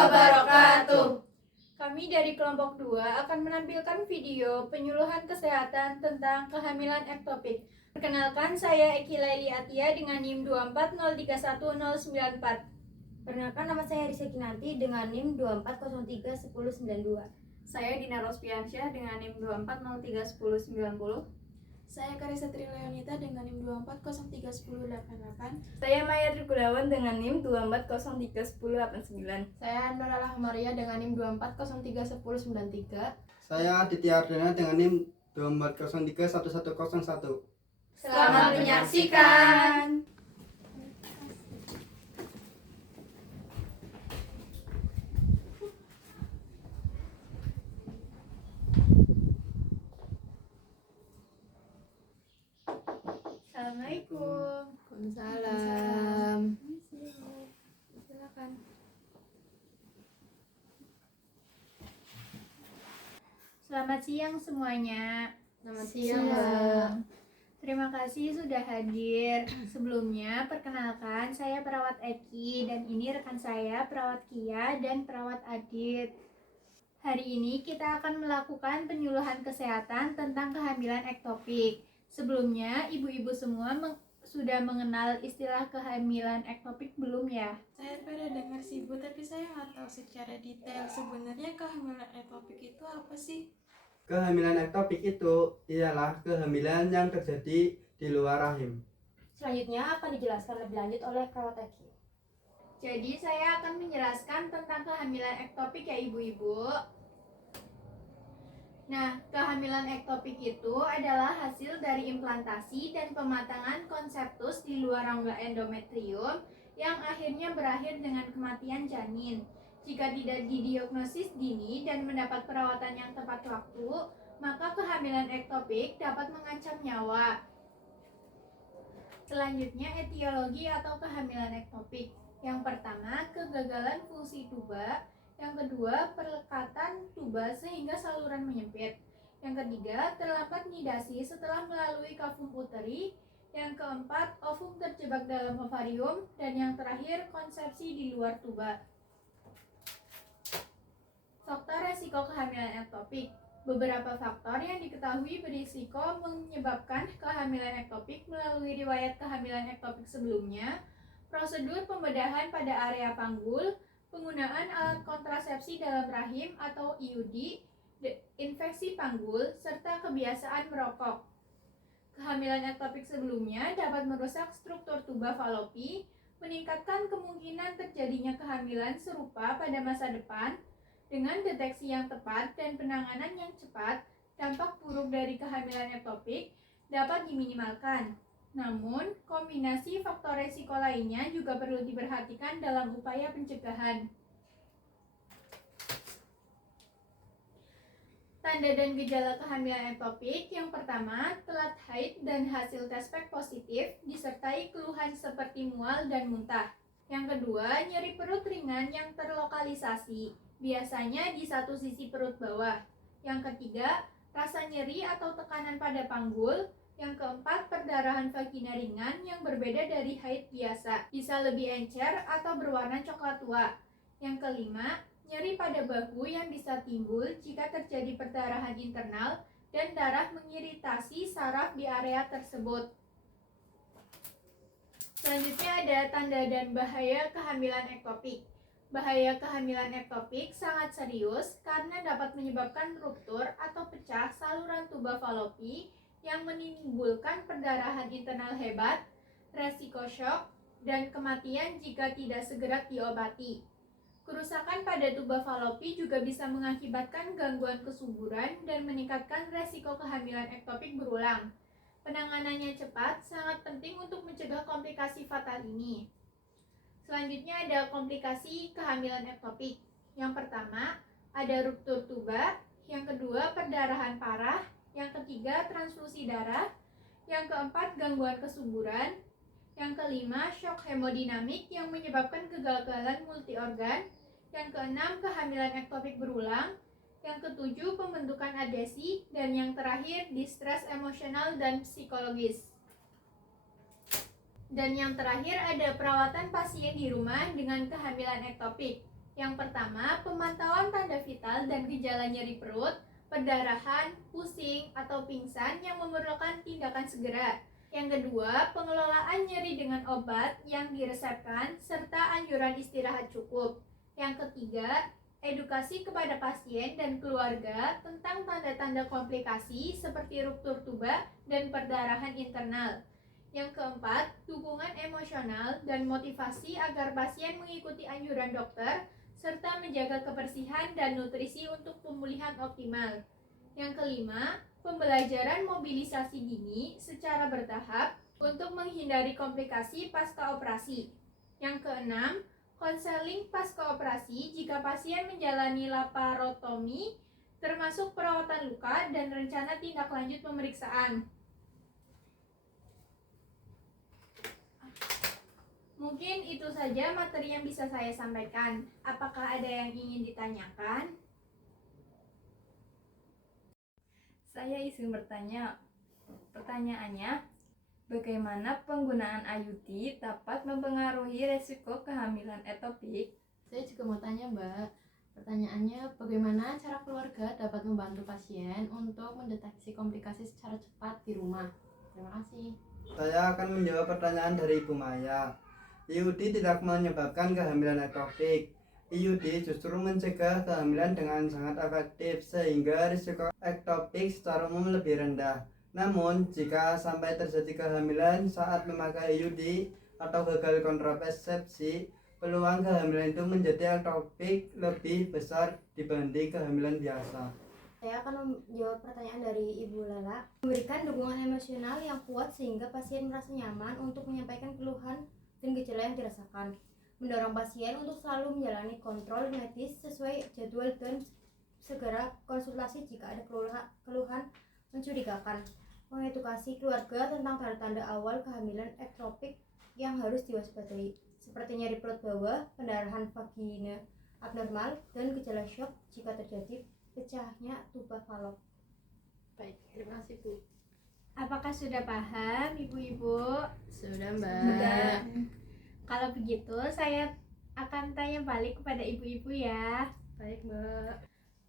wabarakatuh. Kami dari kelompok 2 akan menampilkan video penyuluhan kesehatan tentang kehamilan ektopik. Perkenalkan, saya Eki Laili Atia dengan NIM 240311094. Perkenalkan, nama saya Risa Kinanti dengan NIM 24031092. Saya Dina Rospiansyah dengan NIM 24031090. Saya Karisa Trileonita dengan NIM 24031088. Saya Maya Trigunawan dengan NIM 24031089. Saya Nurala Hamaria dengan NIM 24031093. Saya Aditya Ardana dengan NIM 24031101. Selamat menyaksikan. Assalamualaikum. Waalaikumsalam. Silakan. Selamat siang semuanya. Selamat siang, Mbak. Terima kasih sudah hadir. Sebelumnya, perkenalkan, saya perawat Eki dan ini rekan saya perawat Kia dan perawat Adit. Hari ini kita akan melakukan penyuluhan kesehatan tentang kehamilan ektopik. Sebelumnya, ibu-ibu semua sudah mengenal istilah kehamilan ektopik belum ya? Saya pada dengar sih Bu, tapi saya nggak tahu secara detail sebenarnya kehamilan ektopik itu apa sih? Kehamilan ektopik itu ialah kehamilan yang terjadi di luar rahim. Selanjutnya akan dijelaskan lebih lanjut oleh perawat Eki. Jadi saya akan menjelaskan tentang kehamilan ektopik ya ibu-ibu. Nah, kehamilan ektopik itu adalah hasil dari implantasi dan pematangan konseptus di luar rongga endometrium yang akhirnya berakhir dengan kematian janin. Jika tidak didiagnosis dini dan mendapat perawatan yang tepat waktu, maka kehamilan ektopik dapat mengancam nyawa. Selanjutnya, etiologi atau kehamilan ektopik. Yang pertama, kegagalan fungsi tuba. Yang kedua, perlekatan tuba sehingga saluran menyempit. Yang ketiga, terlambat nidasi setelah melalui kavum uteri. Yang keempat, ovum terjebak dalam ovarium. Dan yang terakhir, konsepsi di luar tuba. Faktor resiko kehamilan ektopik. Beberapa faktor yang diketahui berisiko menyebabkan kehamilan ektopik melalui riwayat kehamilan ektopik sebelumnya, prosedur pembedahan pada area panggul, penggunaan alat kontrasepsi dalam rahim atau IUD, infeksi panggul, serta kebiasaan merokok. Kehamilan ektopik sebelumnya dapat merusak struktur tuba falopi, meningkatkan kemungkinan terjadinya kehamilan serupa pada masa depan. Dengan deteksi yang tepat dan penanganan yang cepat, dampak buruk dari kehamilan ektopik dapat diminimalkan. Namun, kombinasi faktor resiko lainnya juga perlu diperhatikan dalam upaya pencegahan. Tanda dan gejala kehamilan ektopik. Yang pertama, telat haid dan hasil tes pack positif disertai keluhan seperti mual dan muntah. Yang kedua, nyeri perut ringan yang terlokalisasi, biasanya di satu sisi perut bawah. Yang ketiga, rasa nyeri atau tekanan pada panggul. Yang keempat, perdarahan vagina ringan yang berbeda dari haid biasa, bisa lebih encer atau berwarna coklat tua. Yang kelima, nyeri pada bahu yang bisa timbul jika terjadi perdarahan internal dan darah mengiritasi saraf di area tersebut. Selanjutnya ada tanda dan bahaya kehamilan ektopik. Bahaya kehamilan ektopik sangat serius karena dapat menyebabkan ruptur atau pecah saluran tuba falopi yang menimbulkan perdarahan internal hebat, resiko shock, dan kematian jika tidak segera diobati. Kerusakan pada tuba falopi juga bisa mengakibatkan gangguan kesuburan dan meningkatkan resiko kehamilan ektopik berulang. Penanganannya cepat sangat penting untuk mencegah komplikasi fatal ini. Selanjutnya ada komplikasi kehamilan ektopik. Yang pertama, ada ruptur tuba. Yang kedua, perdarahan parah. Yang ketiga, transfusi darah. Yang keempat, gangguan kesuburan. Yang kelima, shock hemodinamik yang menyebabkan kegagalan multiorgan. Yang keenam, kehamilan ektopik berulang. Yang ketujuh, pembentukan adesi. Dan yang terakhir, distres emosional dan psikologis. Dan yang terakhir ada perawatan pasien di rumah dengan kehamilan ektopik. Yang pertama, pemantauan tanda vital dan gejala nyeri perut, perdarahan, pusing, atau pingsan yang memerlukan tindakan segera. Yang kedua, pengelolaan nyeri dengan obat yang diresepkan serta anjuran istirahat cukup. Yang ketiga, edukasi kepada pasien dan keluarga tentang tanda-tanda komplikasi seperti ruptur tuba dan perdarahan internal. Yang keempat, dukungan emosional dan motivasi agar pasien mengikuti anjuran dokter serta menjaga kebersihan dan nutrisi untuk pemulihan optimal. Yang kelima, pembelajaran mobilisasi dini secara bertahap untuk menghindari komplikasi pasca operasi. Yang keenam, konseling pasca operasi jika pasien menjalani laparotomi, termasuk perawatan luka dan rencana tindak lanjut pemeriksaan. Mungkin itu saja materi yang bisa saya sampaikan. Apakah ada yang ingin ditanyakan? Saya izin bertanya. Pertanyaannya, bagaimana penggunaan IUD dapat mempengaruhi resiko kehamilan ektopik? Saya juga mau tanya, Mbak. Pertanyaannya, bagaimana cara keluarga dapat membantu pasien untuk mendeteksi komplikasi secara cepat di rumah? Terima kasih. Saya akan menjawab pertanyaan dari Ibu Maya. IUD tidak menyebabkan kehamilan ektopik. IUD justru mencegah kehamilan dengan sangat efektif sehingga risiko ektopik secara umum lebih rendah. Namun, jika sampai terjadi kehamilan saat memakai IUD atau gagal kontrasepsi, peluang kehamilan itu menjadi ektopik lebih besar dibanding kehamilan biasa. Saya akan menjawab pertanyaan dari Ibu Lela. Memberikan dukungan emosional yang kuat sehingga pasien merasa nyaman untuk menyampaikan keluhan dan gejala yang dirasakan. Mendorong pasien untuk selalu menjalani kontrol medis sesuai jadwal dan segera konsultasi jika ada keluhan mencurigakan. Mengedukasi keluarga tentang tanda-tanda awal kehamilan ektopik yang harus diwaspadai, seperti nyeri perut bawah, pendarahan vagina abnormal, dan gejala shock jika terjadi pecahnya tuba falop. Baik, terima kasih, Bu. Apakah sudah paham, Ibu-ibu? Sudah, Mbak. Sudah. Kalau begitu, saya akan tanya balik kepada Ibu-ibu ya. Baik, Mbak.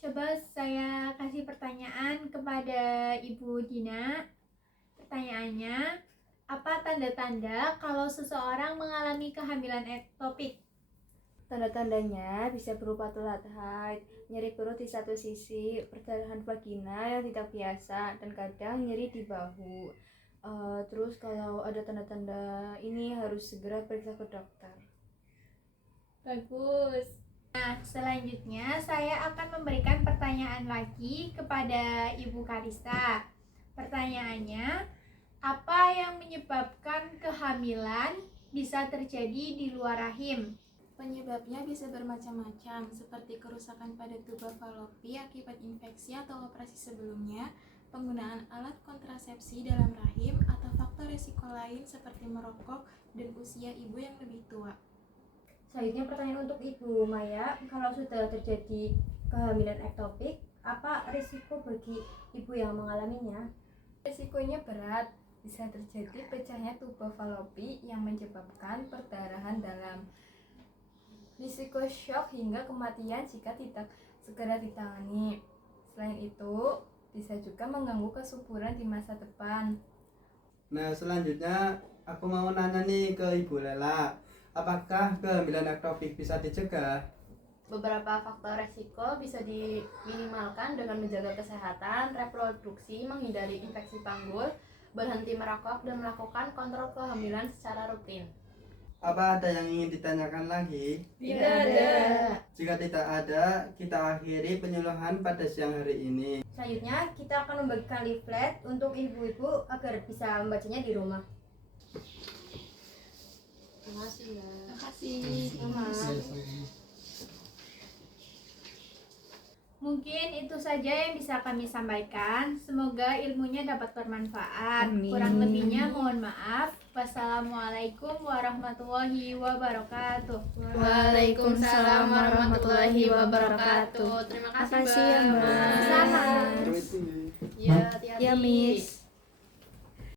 Coba saya kasih pertanyaan kepada Ibu Dina. Pertanyaannya, apa tanda-tanda kalau seseorang mengalami kehamilan ektopik? Tanda-tandanya bisa berupa telat haid, nyeri perut di satu sisi, perdarahan vagina yang tidak biasa, dan kadang nyeri di bahu. Terus kalau ada tanda-tanda ini harus segera periksa ke dokter. Bagus. Nah, selanjutnya saya akan memberikan pertanyaan lagi kepada Ibu Karista. Pertanyaannya, apa yang menyebabkan kehamilan bisa terjadi di luar rahim? Penyebabnya bisa bermacam-macam, seperti kerusakan pada tuba falopi akibat infeksi atau operasi sebelumnya, penggunaan alat kontrasepsi dalam rahim, atau faktor risiko lain seperti merokok dan usia ibu yang lebih tua. Selanjutnya pertanyaan untuk Ibu Maya, kalau sudah terjadi kehamilan ektopik, apa risiko bagi ibu yang mengalaminya? Risikonya berat, bisa terjadi pecahnya tuba falopi yang menyebabkan perdarahan dalam. Risiko shock hingga kematian jika tidak segera ditangani. Selain itu, bisa juga mengganggu kesuburan di masa depan. Nah, selanjutnya aku mau nanya nih ke Ibu Lela. Apakah kehamilan ektopik bisa dicegah? Beberapa faktor resiko bisa diminimalkan dengan menjaga kesehatan reproduksi, menghindari infeksi panggul, berhenti merokok, dan melakukan kontrol kehamilan secara rutin. Apa ada yang ingin ditanyakan lagi? Tidak ada. Jika tidak ada, kita akhiri penyuluhan pada siang hari ini. Selanjutnya kita akan membagikan leaflet untuk ibu-ibu agar bisa membacanya di rumah. Terima kasih, Mbak. Terima kasih. Mungkin itu saja yang bisa kami sampaikan. Semoga ilmunya dapat bermanfaat. Amin. Kurang lebihnya mohon maaf. Wassalamualaikum warahmatullahi wabarakatuh. Waalaikumsalam warahmatullahi wabarakatuh. Terima kasih, Makasih ya, Mbak. Sama. Ya, hati-hati. Ya, Miss.